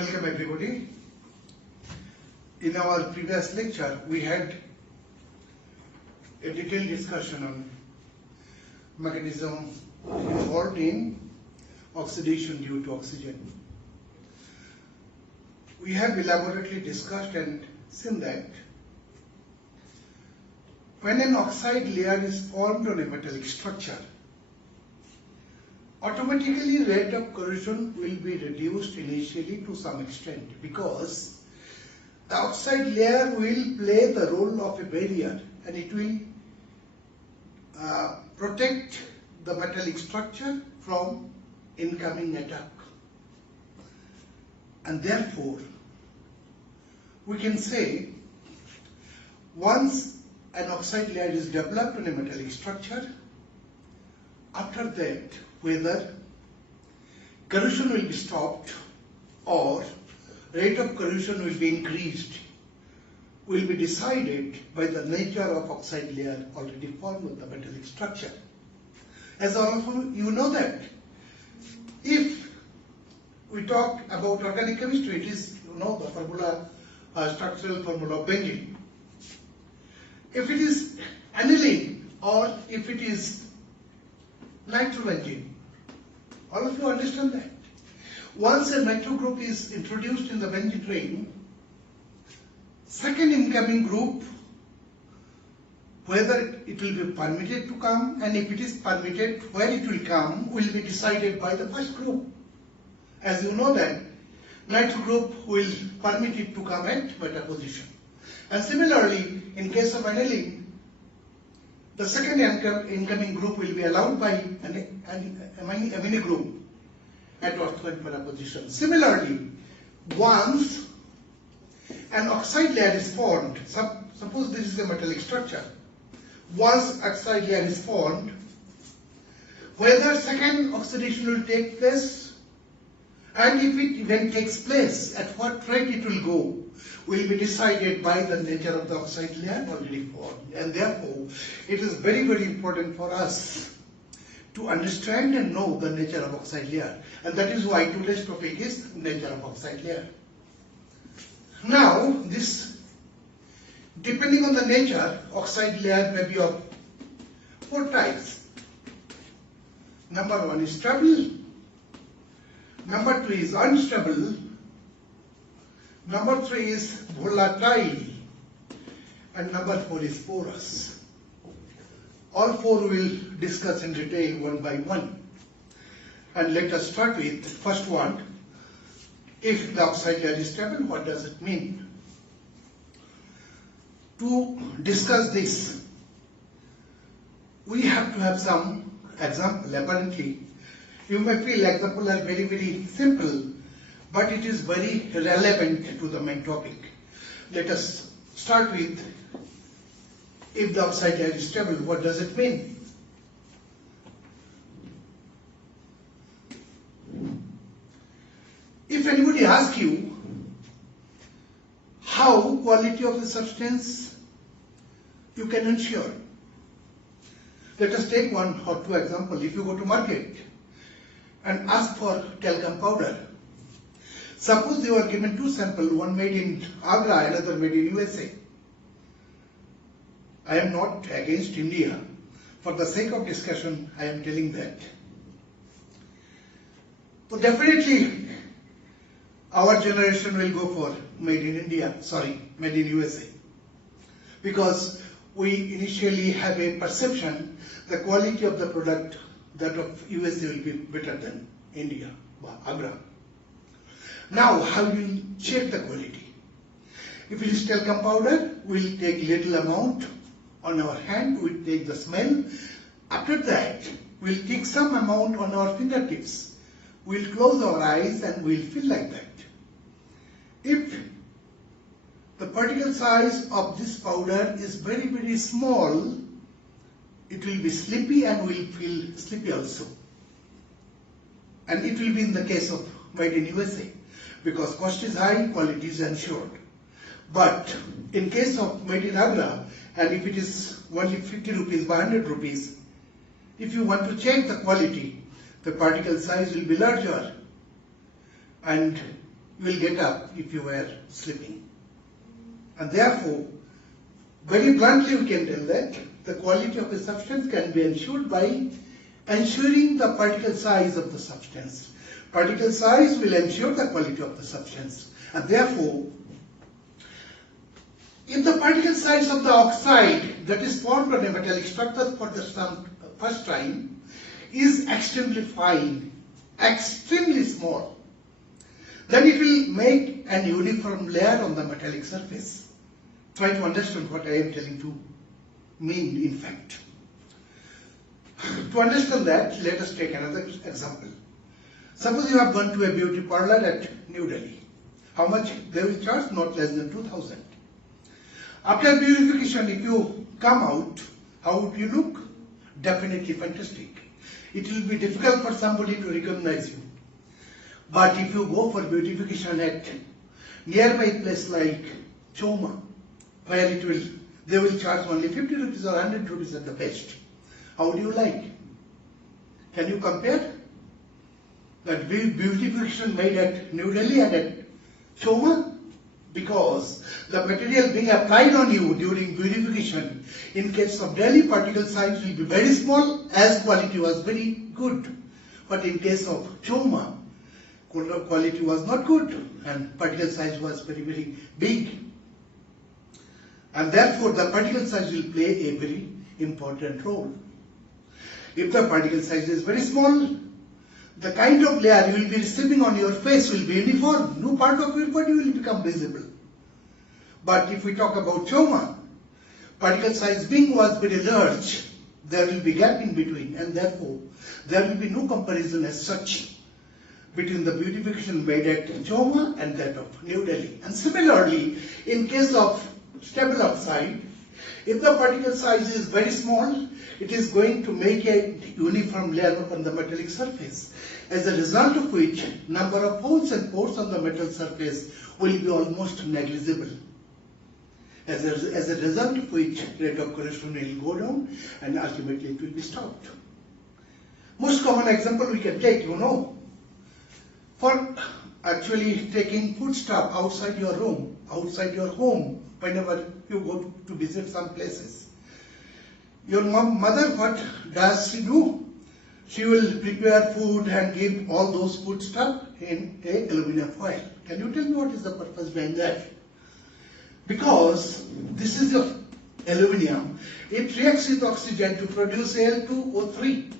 Welcome everybody. In our previous lecture, we had a detailed discussion on mechanism involved in oxidation due to oxygen. We have elaborately discussed and seen that when an oxide layer is formed on a metallic structure, automatically rate of corrosion will be reduced initially to some extent because the oxide layer will play the role of a barrier and it will protect the metallic structure from incoming attack. And therefore, we can say once an oxide layer is developed on a metallic structure, after that whether corrosion will be stopped or rate of corrosion will be increased will be decided by the nature of oxide layer already formed with the metallic structure. As all of you know that if we talk about organic chemistry, it is the formula, structural formula of benzene. If it is aniline or if it is nitrobenzene, all of you understand that. Once a nitro group is introduced in the benzene ring, second incoming group, whether it will be permitted to come and if it is permitted, where it will come will be decided by the first group. As you know that nitro group will permit it to come at beta position. And similarly, in case of aniline, the second incoming group will be allowed by an amino group at ortho and para position. Similarly, once an oxide layer is formed, suppose this is a metallic structure, once oxide layer is formed, whether second oxidation will take place and if it even takes place, at what rate it will go, will be decided by the nature of the oxide layer already formed. And therefore, it is very, very important for us to understand and know the nature of oxide layer. And that is why today's topic is nature of oxide layer. Now, this, depending on the nature, oxide layer may be of 4 types. Number 1 is stable. Number 2 is unstable. Number 3 is volatile. And number 4 is porous. All 4 we will discuss in detail one by one. And let us start with the first one. If the oxide layer is stable, what does it mean? To discuss this, we have to have some example. Apparently, you may feel examples are very, very simple, but it is very relevant to the main topic. Let us start with, if the oxide layer is stable, what does it mean? If anybody asks you how quality of the substance you can ensure, let us take 1 or 2 examples. If you go to market and ask for talcum powder, suppose you are given 2 samples, one made in Agra, another made in USA. I am not against India. For the sake of discussion, I am telling that. So definitely, our generation will go for made in India, made in USA. Because we initially have a perception the quality of the product, that of USA will be better than India, Agra. Now, how will you check the quality? If it is talcum powder, we will take little amount on our hand, we will take the smell. After that, we will take some amount on our fingertips. We will close our eyes and we will feel like that. If the particle size of this powder is very, very small, it will be sleepy and we will feel sleepy also. And it will be in the case of made in USA. Because cost is high, quality is ensured. But in case of made in Agra, and if it is only 50 rupees by 100 rupees, if you want to check the quality, the particle size will be larger and you will get up if you were sleeping. And therefore, very bluntly we can tell that the quality of a substance can be ensured by ensuring the particle size of the substance. Particle size will ensure the quality of the substance. And therefore, if the particle size of the oxide that is formed on a metallic structure for the first time is extremely fine, extremely small, then it will make an uniform layer on the metallic surface. Try to understand what I am telling to mean in fact. To understand that, let us take another example. Suppose you have gone to a beauty parlor at New Delhi. How much they will charge? Not less than 2,000. After purification, if you come out, how would you look? Definitely fantastic. It will be difficult for somebody to recognize you. But if you go for beautification at nearby place like Choma, where they will charge only 50 rupees or 100 rupees at the best. How do you like? Can you compare that beautification made at New Delhi and at Choma? Because the material being applied on you during beautification, in case of Delhi, particle size will be very small as quality was very good. But in case of Choma, quality was not good and particle size was very, very big. And therefore the particle size will play a very important role. If the particle size is very small, the kind of layer you will be receiving on your face will be uniform. No part of your body will become visible. But if we talk about Choma, particle size being was very large, there will be gap in between, and therefore there will be no comparison as such between the beautification made at Choma and that of New Delhi. And similarly, in case of stable oxide, if the particle size is very small, it is going to make a uniform layer on the metallic surface, as a result of which number of holes and pores on the metal surface will be almost negligible. As a result of which rate of corrosion will go down and ultimately it will be stopped. Most common example we can take, for actually taking foodstuff outside your room, outside your home, whenever you go to visit some places. Your mother, what does she do? She will prepare food and give all those foodstuff in a aluminum foil. Can you tell me what is the purpose behind that? Because this is of aluminum, it reacts with oxygen to produce Al2O3.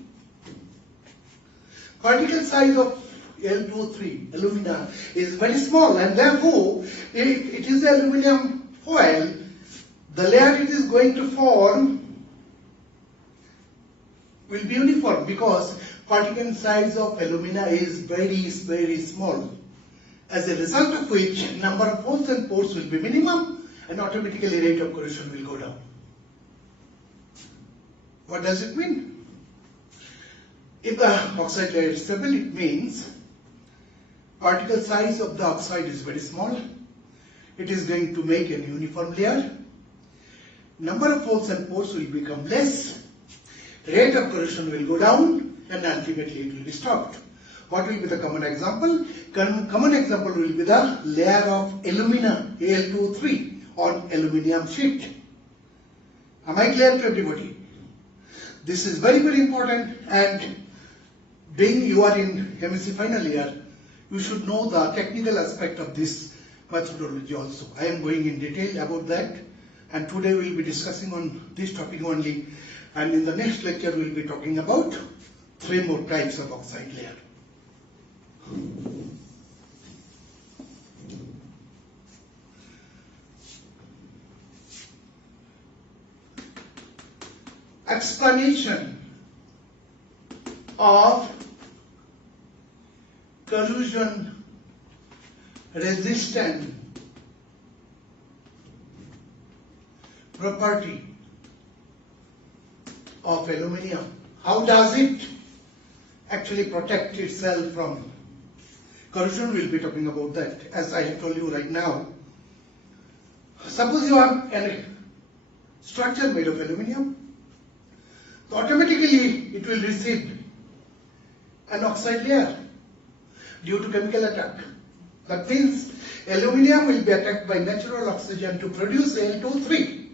Particle size of Al2O3, alumina, is very small, and therefore, if it is aluminum foil, the layer it is going to form will be uniform, because particle size of alumina is very, very small. As a result of which, number of holes and pores will be minimum, and automatically rate of corrosion will go down. What does it mean? If the oxide layer is stable, it means particle size of the oxide is very small. It is going to make a uniform layer. Number of holes and pores will become less. Rate of corrosion will go down, and ultimately it will be stopped. What will be the common example? Common example will be the layer of alumina, Al2O3, on aluminium sheet. Am I clear to everybody? This is very, very important, and being you are in MSc final year, you should know the technical aspect of this methodology also. I am going in detail about that, and today we will be discussing on this topic only, and in the next lecture we will be talking about 3 more types of oxide layer. Explanation of corrosion resistant property of aluminium. How does it actually protect itself from corrosion? We'll be talking about that, as I have told you right now. Suppose you have a structure made of aluminium, so automatically it will receive an oxide layer due to chemical attack. That means aluminium will be attacked by natural oxygen to produce Al2O3.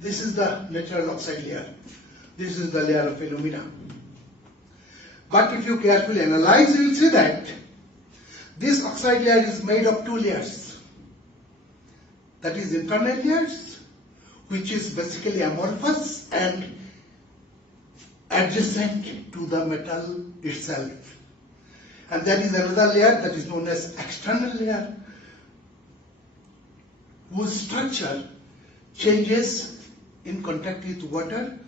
This is the natural oxide layer. This is the layer of alumina. But if you carefully analyze, you will see that this oxide layer is made of two layers. That is internal layers, which is basically amorphous and adjacent to the metal itself. And there is another layer that is known as external layer, whose structure changes in contact with water,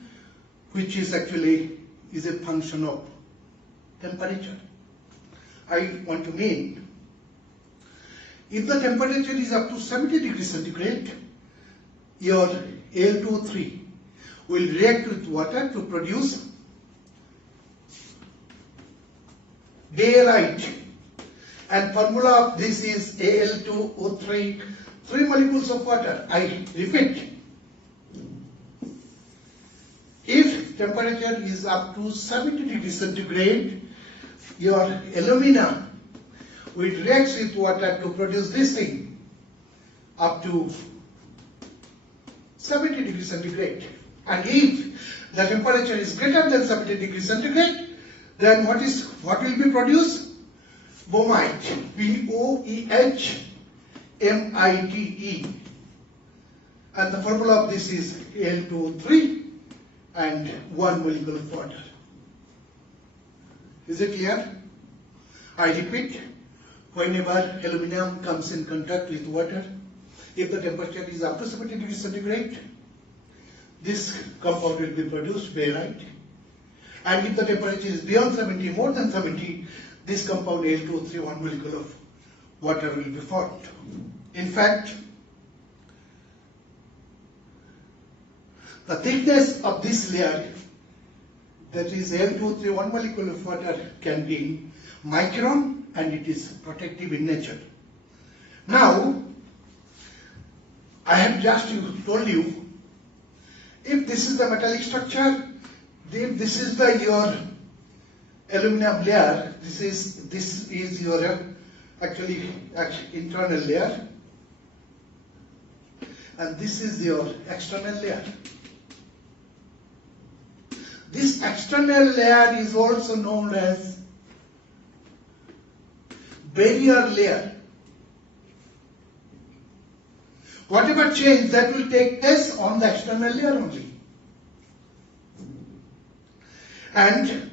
which is actually a function of temperature. I want to mean, if the temperature is up to 70 degrees centigrade, your Al2O3 will react with water to produce barite, and formula of this is Al2O3, 3 molecules of water. I repeat, if temperature is up to 70 degrees centigrade, your alumina will react with water to produce this thing up to 70 degrees centigrade. And if the temperature is greater than 70 degrees centigrade, then what will be produced? Boehmite, B-O-E-H-M-I-T-E. And the formula of this is Al2O3 and 1 molecule of water. Is it clear? I repeat, whenever aluminum comes in contact with water, if the temperature is up to 70 degrees centigrade, this compound will be produced, barite. And if the temperature is beyond 70, more than 70, this compound Al2O3, 1 molecule of water will be formed. In fact, the thickness of this layer, that is Al2O3, 1 molecule of water, can be micron, and it is protective in nature. Now, I have just told you, if this is the metallic structure, if this is your aluminum layer, this is your actually internal layer, and this is your external layer. This external layer is also known as barrier layer. Whatever change that will take place on the external layer only. And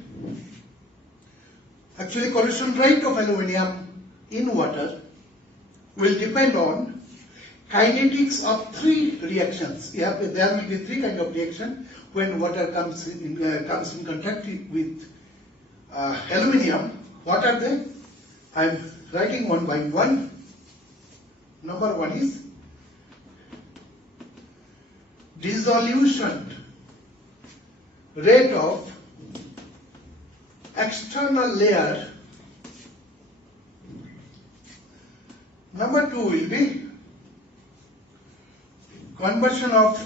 actually collision rate of aluminium in water will depend on kinetics of 3 reactions. There will be 3 kinds of reaction when water comes in contact with aluminium. What are they? I am writing one by one. Number 1 is dissolution rate of external layer. Number 2 will be conversion of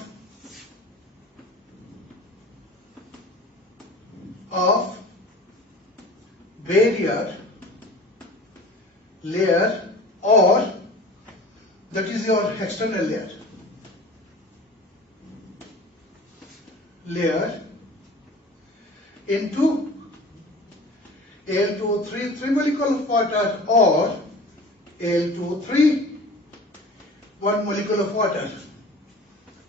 barrier layer, or that is your external layer into Al2O3, 3 molecule of water, or Al2O3, 1 molecule of water.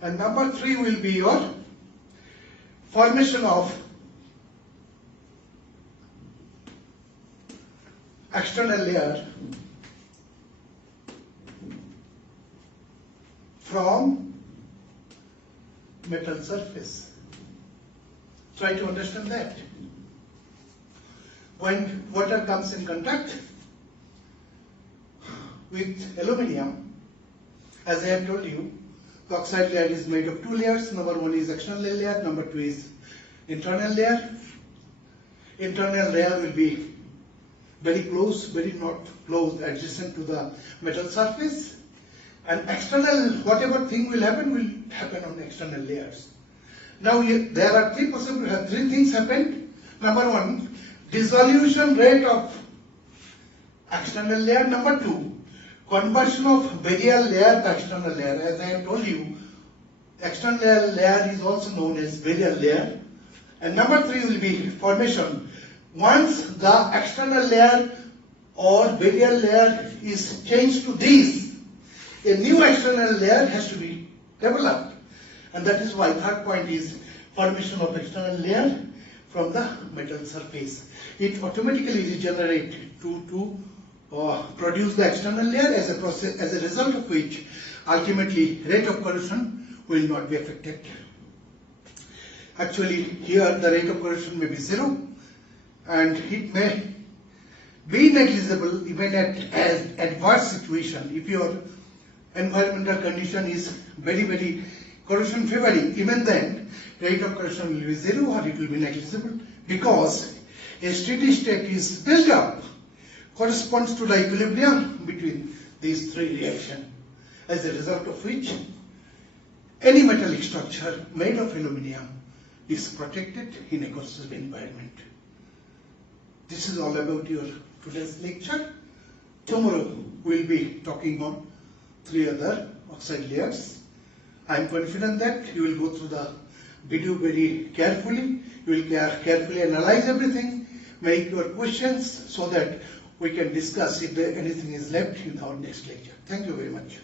And number 3 will be your formation of external layer from metal surface. Try to understand that. When water comes in contact with aluminium, as I have told you, the oxide layer is made of 2 layers. Number 1 is external layer, number 2 is internal layer. Internal layer will be very close, very not close, adjacent to the metal surface. And external, whatever thing will happen on external layers. Now there are 3 things happen. Number 1, dissolution rate of external layer. Number 2, conversion of barrier layer to external layer. As I have told you, external layer is also known as barrier layer. And number 3 will be formation. Once the external layer or barrier layer is changed to this, a new external layer has to be developed. And that is why third point is formation of external layer from the metal surface. It automatically regenerates to produce the external layer as a process, as a result of which ultimately rate of corrosion will not be affected. Actually, here the rate of corrosion may be 0 and it may be negligible even at an adverse situation. If your environmental condition is very corrosion favoring, even then rate of corrosion will be 0 or it will be negligible, because a steady state is built up corresponds to the equilibrium between these three reactions, as a result of which any metallic structure made of aluminium is protected in a corrosive environment. This is all about your today's lecture. Tomorrow we will be talking on 3 other oxide layers. I am confident that you will go through the video very carefully. You will carefully analyze everything, make your questions so that we can discuss if anything is left in our next lecture. Thank you very much.